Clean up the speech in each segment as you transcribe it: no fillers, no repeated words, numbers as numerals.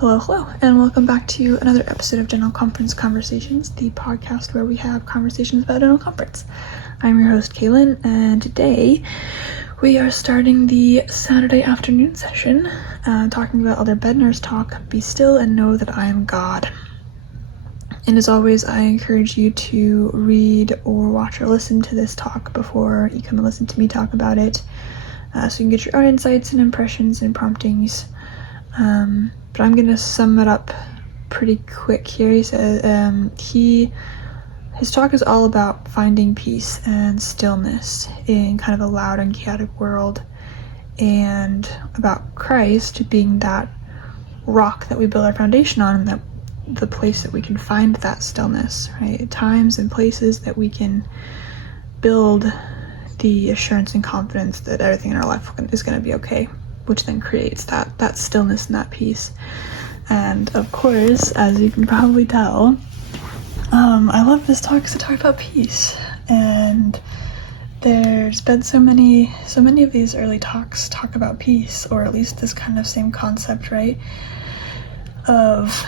Hello, and welcome back to another episode of General Conference Conversations, the podcast where we have conversations about General Conference. I'm your host, Kaylin, and today we are starting the Saturday afternoon session, talking about Elder Bednar's talk, Be Still and Know That I Am God. And as always, I encourage you to read or watch or listen to this talk before you come and listen to me talk about it, so you can get your own insights and impressions and promptings. But I'm gonna sum it up pretty quick here. He says his talk is all about finding peace and stillness in kind of a loud and chaotic world, and about Christ being that rock that we build our foundation on, and that the place that we can find that stillness, right? Times and places that we can build the assurance and confidence that everything in our life is going to be okay, which then creates that stillness and that peace. And of course, as you can probably tell, I love this talk because I talk about peace. And there's been so many of these early talks talk about peace, or at least this kind of same concept, right? Of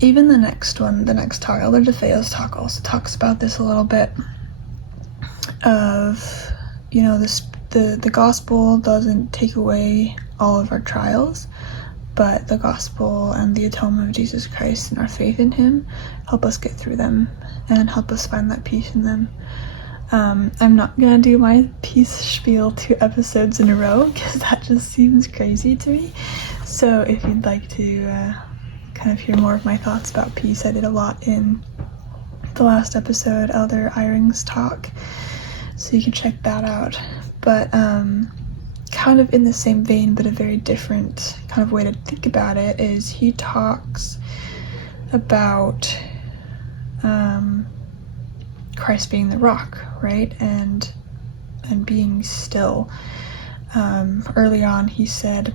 even the next talk, Elder DeFeo's talk also talks about this a little bit. Of, the gospel doesn't take away all of our trials, but the gospel and the atonement of Jesus Christ and our faith in him help us get through them and help us find that peace in them. I'm not gonna do my peace spiel 2 episodes in a row because that just seems crazy to me. So if you'd like to kind of hear more of my thoughts about peace, I did a lot in the last episode, Elder Eyring's talk, so you can check that out. But kind of in the same vein, but a very different kind of way to think about it, is he talks about Christ being the rock, right? And being still. Early on he said,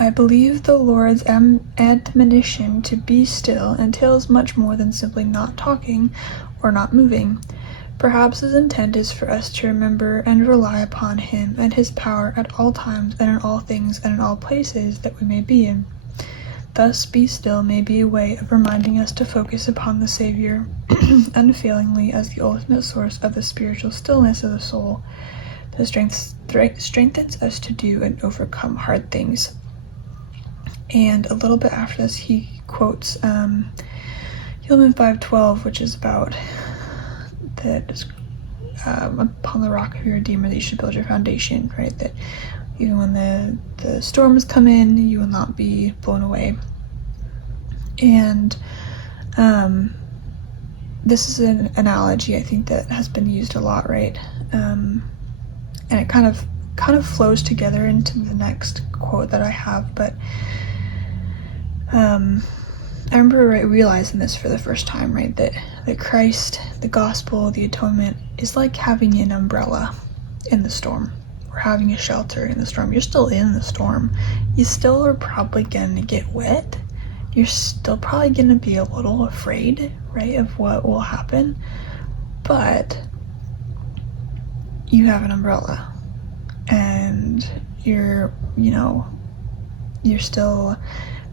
I believe the Lord's admonition to be still entails much more than simply not talking or not moving. Perhaps his intent is for us to remember and rely upon him and his power at all times and in all things and in all places that we may be in. Thus, be still may be a way of reminding us to focus upon the Savior unfailingly as the ultimate source of the spiritual stillness of the soul that strengthens us to do and overcome hard things. And a little bit after this, he quotes Helaman 5:12, which is about that upon the rock of your Redeemer that you should build your foundation, right? That even when the storms come in, you will not be blown away. And this is an analogy I think that has been used a lot, right? And it kind of flows together into the next quote that I have, but I remember realizing this for the first time, right? That Christ, the gospel, the atonement is like having an umbrella in the storm, or having a shelter in the storm. You're still in the storm. You still are probably going to get wet. You're still probably going to be a little afraid, right, of what will happen. But you have an umbrella, and you're still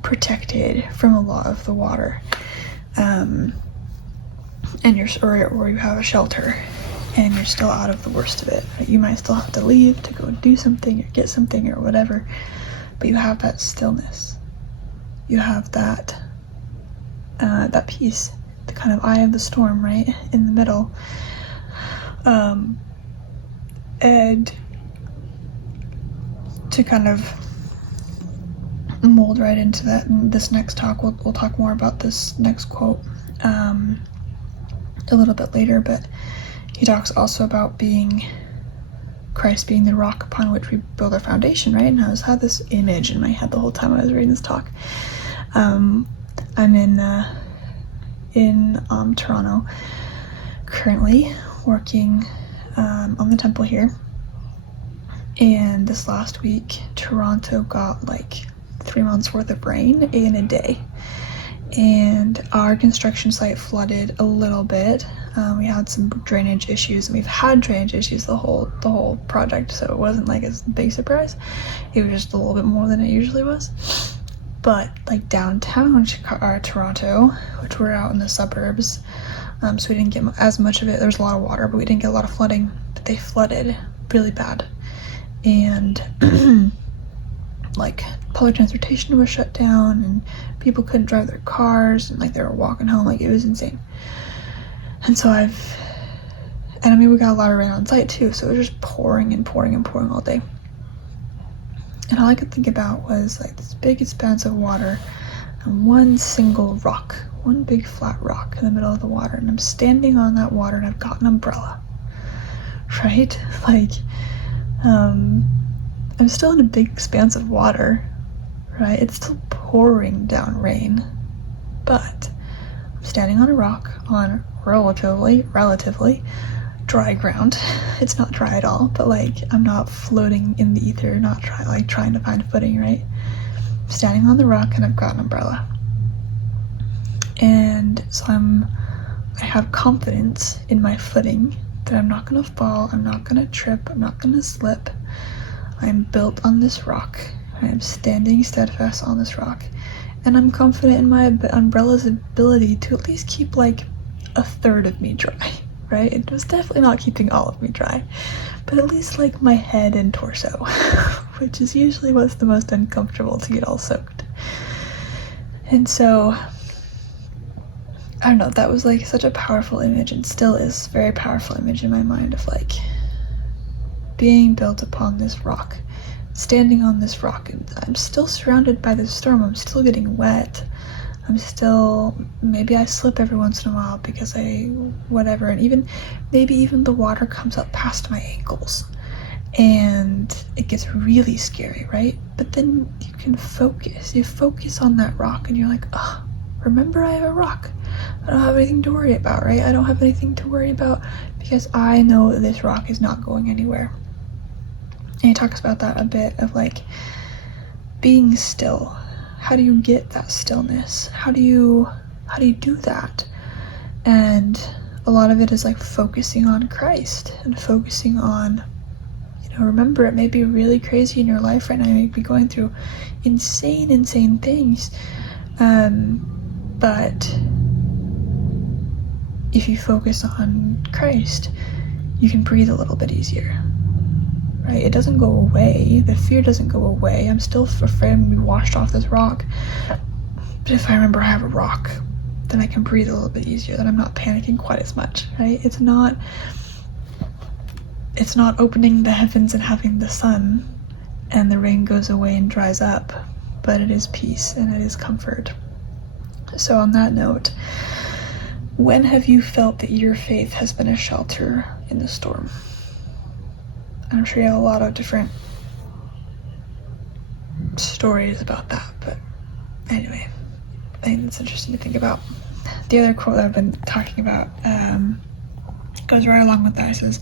protected from a lot of the water, and or you have a shelter, and you're still out of the worst of it. You might still have to leave to go do something or get something or whatever, but you have that stillness. You have that peace, the kind of eye of the storm, right, in the middle. And to kind of mold right into that in this next talk, we'll talk more about this next quote a little bit later, but he talks also about Christ being the rock upon which we build our foundation, right? And I had this image in my head the whole time I was reading this talk. I'm in Toronto currently, working on the temple here, and this last week Toronto got like 3 months worth of rain in a day, and our construction site flooded a little bit. We had some drainage issues, and we've had drainage issues the whole project, so it wasn't like a big surprise. It was just a little bit more than it usually was. But like downtown Toronto, which we're out in the suburbs, so we didn't get as much of it. There was a lot of water, but we didn't get a lot of flooding. But they flooded really bad, and like public transportation was shut down, and people couldn't drive their cars, and like they were walking home. Like, it was insane. And so we got a lot of rain on site too, so it was just pouring and pouring and pouring all day. And all I could think about was like this big expanse of water and one single rock, one big flat rock in the middle of the water. And I'm standing on that water and I've got an umbrella, right? Like, I'm still in a big expanse of water, right? It's still pouring down rain, but I'm standing on a rock on relatively dry ground. It's not dry at all, but like I'm not floating in the ether, not trying to find footing, right? I'm standing on the rock and I've got an umbrella. And so I have confidence in my footing that I'm not gonna fall, I'm not gonna trip, I'm not gonna slip. I'm built on this rock. I am standing steadfast on this rock. And I'm confident in my umbrella's ability to at least keep like a third of me dry, right? It was definitely not keeping all of me dry, but at least like my head and torso, which is usually what's the most uncomfortable to get all soaked. And so, I don't know, that was like such a powerful image, and still is a very powerful image in my mind of like being built upon this rock, standing on this rock, and I'm still surrounded by this storm. I'm still getting wet. Maybe I slip every once in a while because whatever, and maybe even the water comes up past my ankles and it gets really scary, right? But then you focus on that rock and you're like, oh, remember, I have a rock. I don't have anything to worry about, right? I don't have anything to worry about because I know that this rock is not going anywhere. And he talks about that a bit of like being still. How do you get that stillness? How do you do that? And a lot of it is like focusing on Christ and focusing on, remember, it may be really crazy in your life right now. You may be going through insane things. But if you focus on Christ, you can breathe a little bit easier. Right? It doesn't go away. The fear doesn't go away. I'm still afraid I'm gonna be washed off this rock. But if I remember I have a rock, then I can breathe a little bit easier, then I'm not panicking quite as much, right? It's not opening the heavens and having the sun and the rain goes away and dries up, but it is peace and it is comfort. So on that note, when have you felt that your faith has been a shelter in the storm? I'm sure you have a lot of different stories about that, but anyway, I think it's interesting to think about. The other quote that I've been talking about goes right along with that. It says,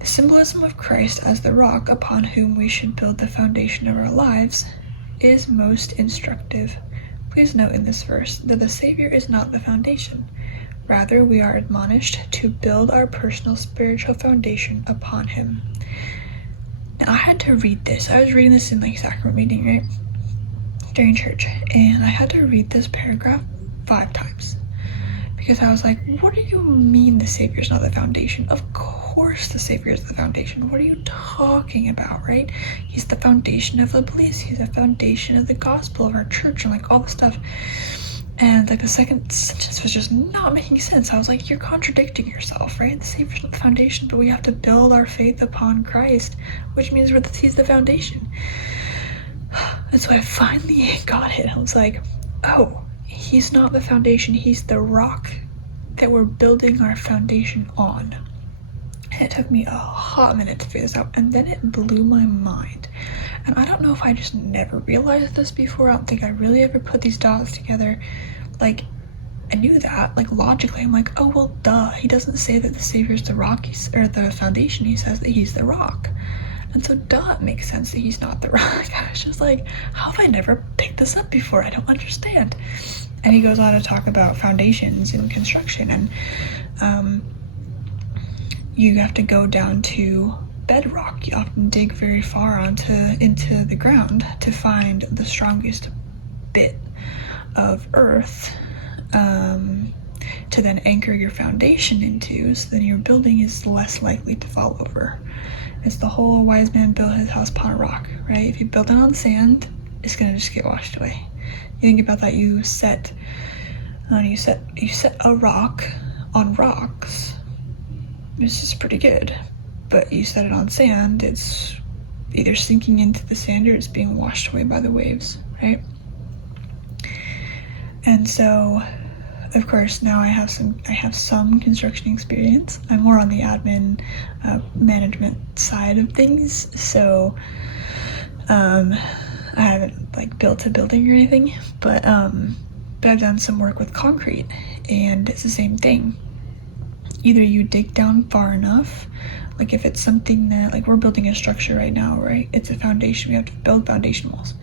"The symbolism of Christ as the rock upon whom we should build the foundation of our lives is most instructive. Please note in this verse that the Savior is not the foundation. Rather, we are admonished to build our personal spiritual foundation upon him." And I had to read this. I was reading this in like sacrament meeting, right? During church. And I had to read this paragraph 5 times. Because I was like, what do you mean the Savior is not the foundation? Of course the Savior is the foundation. What are you talking about, right? He's the foundation of the beliefs. He's the foundation of the gospel of our church and like all the stuff. And like the second sentence was just not making sense. I was like, you're contradicting yourself, right? The Savior's not the foundation, but we have to build our faith upon Christ, which means he's the foundation. And so I finally got it. I was like, oh, he's not the foundation. He's the rock that we're building our foundation on. And it took me a hot minute to figure this out. And then it blew my mind. And I don't know if I just never realized this before. I don't think I really ever put these dots together. Like, I knew that, like, logically. I'm like, oh, well, duh. He doesn't say that the Savior's the rock, or the foundation. He says that he's the rock. And so, duh, it makes sense that he's not the rock. I was just like, how have I never picked this up before? I don't understand. And he goes on to talk about foundations in construction. And you have to go down to bedrock. You often dig very far into the ground to find the strongest bit of earth to then anchor your foundation into, so then your building is less likely to fall over. It's the whole wise man built his house upon a rock, right? If you build it on sand, it's gonna just get washed away. You think about that, you set a rock on rocks, this is pretty good. But you set it on sand, it's either sinking into the sand or it's being washed away by the waves, right? And so, of course, now I have some construction experience. I'm more on the admin management side of things, so I haven't like built a building or anything, but I've done some work with concrete, and it's the same thing. Either you dig down far enough, like if it's something that, like we're building a structure right now, right? It's a foundation, we have to build foundation walls.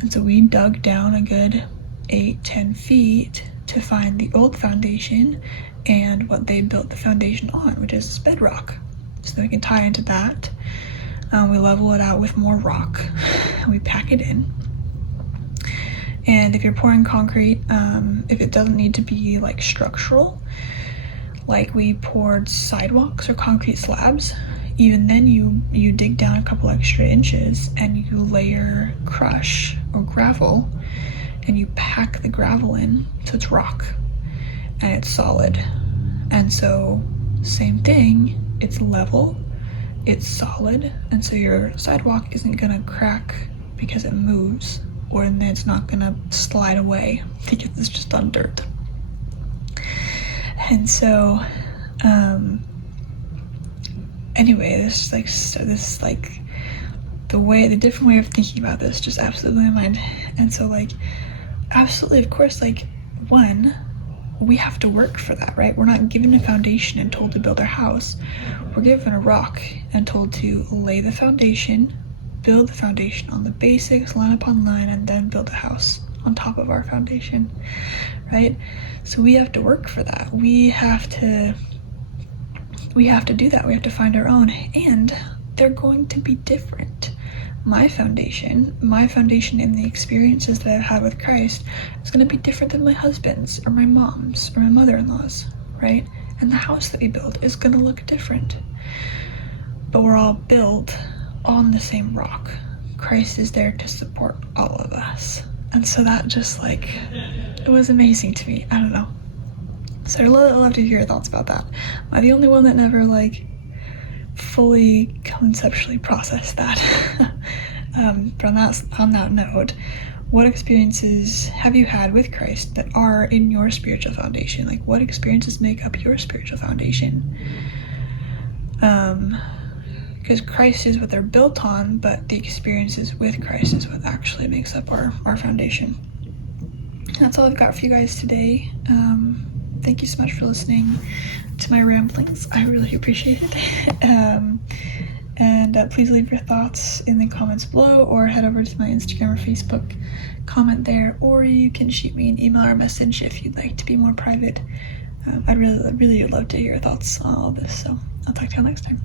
And so we dug down a good 8-10 feet to find the old foundation and what they built the foundation on, which is bedrock. So that we can tie into that. We level it out with more rock and we pack it in. And if you're pouring concrete, if it doesn't need to be like structural, like we poured sidewalks or concrete slabs, even then you dig down a couple extra inches and you layer crush or gravel and you pack the gravel in, so it's rock and it's solid. And so same thing, it's level, it's solid, and so your sidewalk isn't gonna crack because it moves, or then it's not gonna slide away because it's just on dirt. And so anyway, this the different way of thinking about this just absolutely blew my mind. And so like absolutely, of course, like one, we have to work for that, right? We're not given a foundation and told to build our house. We're given a rock and told to lay the foundation, build the foundation on the basics, line upon line, and then build a house on top of our foundation, right? So we have to work for that. We have to do that. We have to find our own, and they're going to be different. My foundation in the experiences that I've had with Christ is going to be different than my husband's or my mom's or my mother-in-law's, right? And the house that we build is going to look different. But we're all built on the same rock. Christ is there to support all of us. And so that just like, it was amazing to me. I don't know. So I'd love to hear your thoughts about that. Am I the only one that never like fully conceptually processed that? But on that note, what experiences have you had with Christ that are in your spiritual foundation? Like what experiences make up your spiritual foundation? Because Christ is what they're built on, but the experiences with Christ is what actually makes up our foundation. That's all I've got for you guys today. Thank you so much for listening to my ramblings. I really appreciate it. And please leave your thoughts in the comments below, or head over to my Instagram or Facebook, comment there, or you can shoot me an email or message if you'd like to be more private. I'd really love to hear your thoughts on all of this, so I'll talk to you all next time.